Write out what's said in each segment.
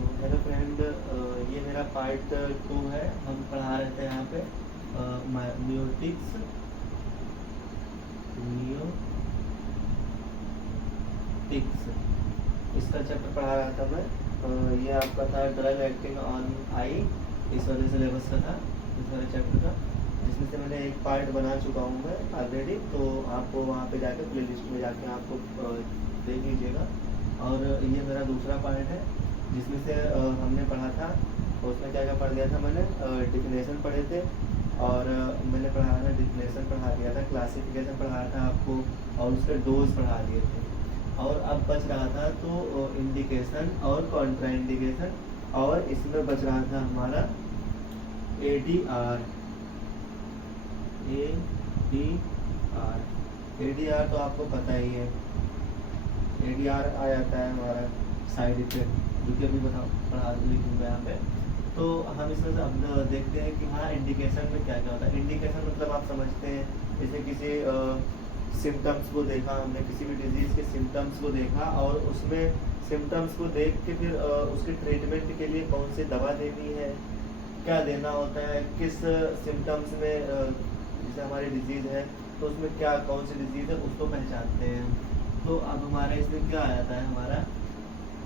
Hello friend, ये मेरा part 2 है। हम पढ़ा रहे थे यहाँ पे म्यूटिक्स इसका चैप्टर पढ़ा रहा था मैं। ये आपका था ड्रग एक्टिंग ऑन आई, इस वाले सिलेबस का था, इस वाले चैप्टर का, जिसमें से मैंने एक पार्ट बना चुका हूँ मैं ऑलरेडी। तो आपको वहाँ पे जाकर प्ले लिस्ट में जाके आपको देख लीजिएगा। और ये मेरा दूसरा पार्ट है जिसमें से हमने पढ़ा था। उसमें क्या क्या पढ़ दिया था मैंने, डिफिनेशन पढ़े थे, और मैंने पढ़ाया था डिफिनेशन पढ़ा दिया था, क्लासिफिकेशन पढ़ाया था आपको, और उसके डोज पढ़ा दिए थे। और अब बच रहा था तो इंडिकेशन और कॉन्ट्रा इंडिकेशन, और इसमें बच रहा था हमारा ADR। ADR तो आपको पता ही है। ADR आ जाता है हमारा साइड इफेक्ट, जो कि अभी पढ़ा लिखूंगा यहाँ पे। तो हम इसमें से अब देखते हैं कि हाँ इंडिकेशन में क्या क्या होता है। इंडिकेशन मतलब आप समझते हैं, जैसे किसी सिम्टम्स को देखा हमने, किसी भी डिजीज़ के सिम्टम्स को देखा, और उसमें सिम्टम्स को देख के फिर उसके ट्रीटमेंट के लिए कौन सी दवा देनी है, क्या देना होता है, किस सिम्टम्स में जैसे हमारी डिजीज़ है तो उसमें क्या कौन सी डिजीज़ है उसको पहचानते हैं। तो अब हमारे इसमें क्या आ जाता है हमारा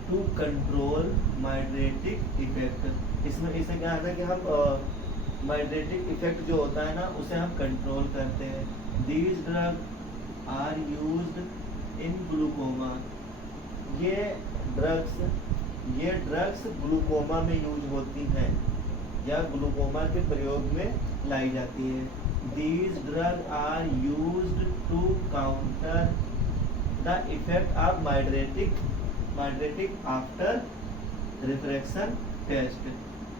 टू कंट्रोल माइड्रेटिक इफेक्ट। इसमें इससे क्या आता है कि हम माइड्रेटिक इफेक्ट जो होता है ना उसे हम कंट्रोल करते हैं। These drug are used in glaucoma. ये ड्रग्स ग्लूकोमा में यूज होती हैं या ग्लूकोमा के प्रयोग में लाई जाती है। These drug are used to counter the effect of mydriatic after refraction test.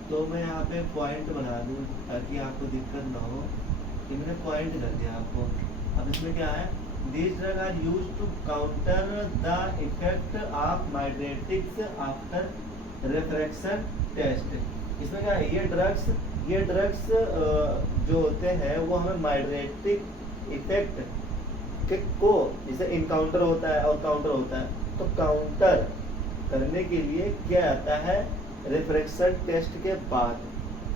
तो मैं यहाँ पे पॉइंट बना दूँ ताकि आपको दिक्कत ना हो कि मैंने पॉइंट कर दिया आपको। अब इसमें क्या है, These drugs are used to counter the effect of mimetic after refraction test। इसमें क्या है, ये ड्रग्स जो होते हैं वो हमें माइड्रेटिक इफेक्ट को, जैसे इनकाउंटर होता है और काउंटर होता है, तो काउंटर करने के लिए क्या आता है रिफ्रैक्शन टेस्ट के बाद।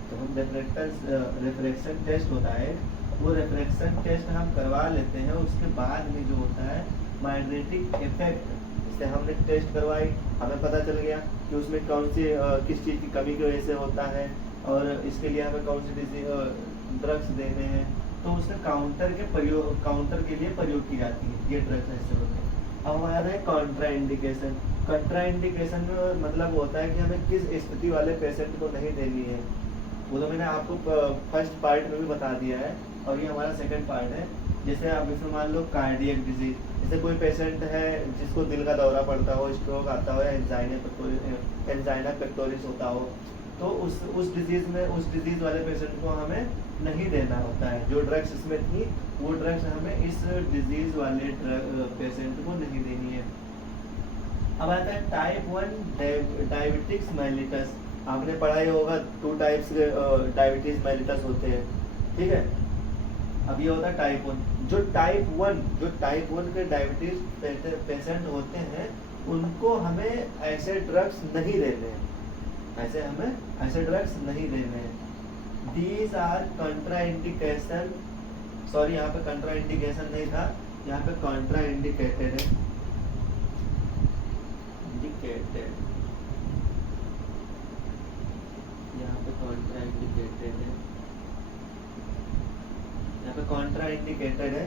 तो हम रिफ्रैक्शन टेस्ट होता है, वो रिफ्रैक्शन टेस्ट हम करवा लेते हैं, उसके बाद में जो होता है माइग्रेटिक इफेक्ट, जैसे हमने टेस्ट करवाई, हमें पता चल गया कि उसमें कौन सी किस चीज़ की कमी की वजह से होता है, और इसके लिए हमें कौन सी ड्रग्स देने हैं, तो उसके काउंटर के लिए प्रयोग की जाती है ये ड्रग्स ऐसे होते हैं। अब हमारा है कॉन्ट्रा इंडिकेशन। कॉन्ट्रा इंडिकेशन मतलब होता है कि हमें किस स्थिति वाले पेशेंट को नहीं देनी है। वो तो मैंने आपको फर्स्ट पार्ट में भी बता दिया है, और ये हमारा सेकंड पार्ट है। जैसे आप इसमें मान लो कार्डियक डिजीज, जैसे कोई पेशेंट है जिसको दिल का दौरा पड़ता हो, स्ट्रोक आता हो, या एंजाइना पेक्टोरिस होता हो, तो उस डिजीज वाले पेशेंट को हमें नहीं देना होता है। जो ड्रग्स इसमें थी वो ड्रग्स हमें इस डिजीज वाले पेशेंट को नहीं देनी है। अब आता है टाइप 1 डायबिटिक्स मेलिटस। आपने पढ़ा ही होगा 2 टाइप्स के डायबिटीज मेलिटस होते हैं, ठीक है। अब ये होता है टाइप 1। जो टाइप 1 के डायबिटीज पेशेंट होते हैं उनको हमें ऐसे ड्रग्स नहीं देने हैं, ऐसे ड्रग्स नहीं देने हैं। These are contraindication, सॉरी यहाँ पे कंट्राइंडिकेशन नहीं था, यहाँ पे कॉन्ट्रा इंडिकेटेड है, यहाँ पे कॉन्ट्रा इंडिकेटेड है, यहाँ पे कॉन्ट्रा इंडिकेटेड है।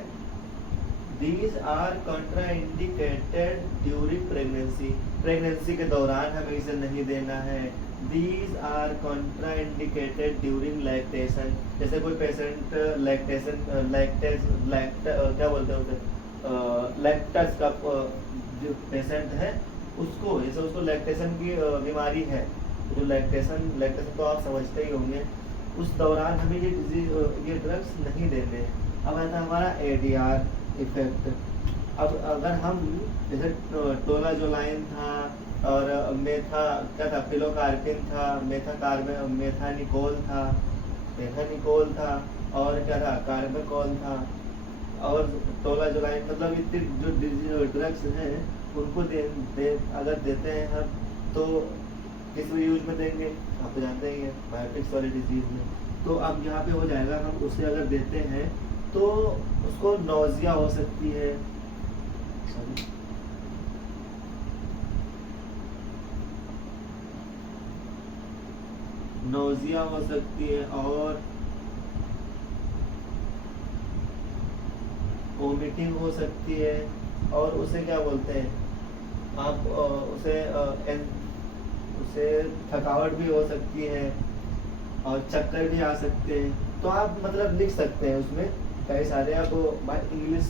These are contraindicated during pregnancy के दौरान हमें इसे नहीं देना है। These are contraindicated during lactation। जैसे कोई पेशेंट क्या बोलते हैं उसे, लैक्टस का जो पेशेंट है उसको, जैसे उसको लैक्टेशन की बीमारी है, जो लैक्टेशन तो आप समझते ही होंगे, उस दौरान हमें ये ड्रग्स नहीं देने। अब आता है हमारा ADR इफेक्ट। अब अगर हम जैसे टोलाजोलाइन था, और क्या था, पिलोकार्पिन था, मेथानिकोल था, और क्या था, कार्बेकोल था, और टोलाजोलाइन, मतलब इतने जो ड्रग्स हैं उनको अगर देते हैं हम, तो किस में यूज में देंगे, आप तो जानते ही हैं, बायोटिक्स वाली डिजीज में। तो अब यहाँ पे हो जाएगा, हम उसे अगर देते हैं तो उसको नौजिया हो सकती है, सॉरी नौजिया हो सकती है, और वोमिटिंग हो सकती है, और उसे क्या बोलते हैं आप, उसे थकावट भी हो सकती है, और चक्कर भी आ सकते हैं। तो आप मतलब लिख सकते हैं उसमें कई सारे, आप इंग्लिश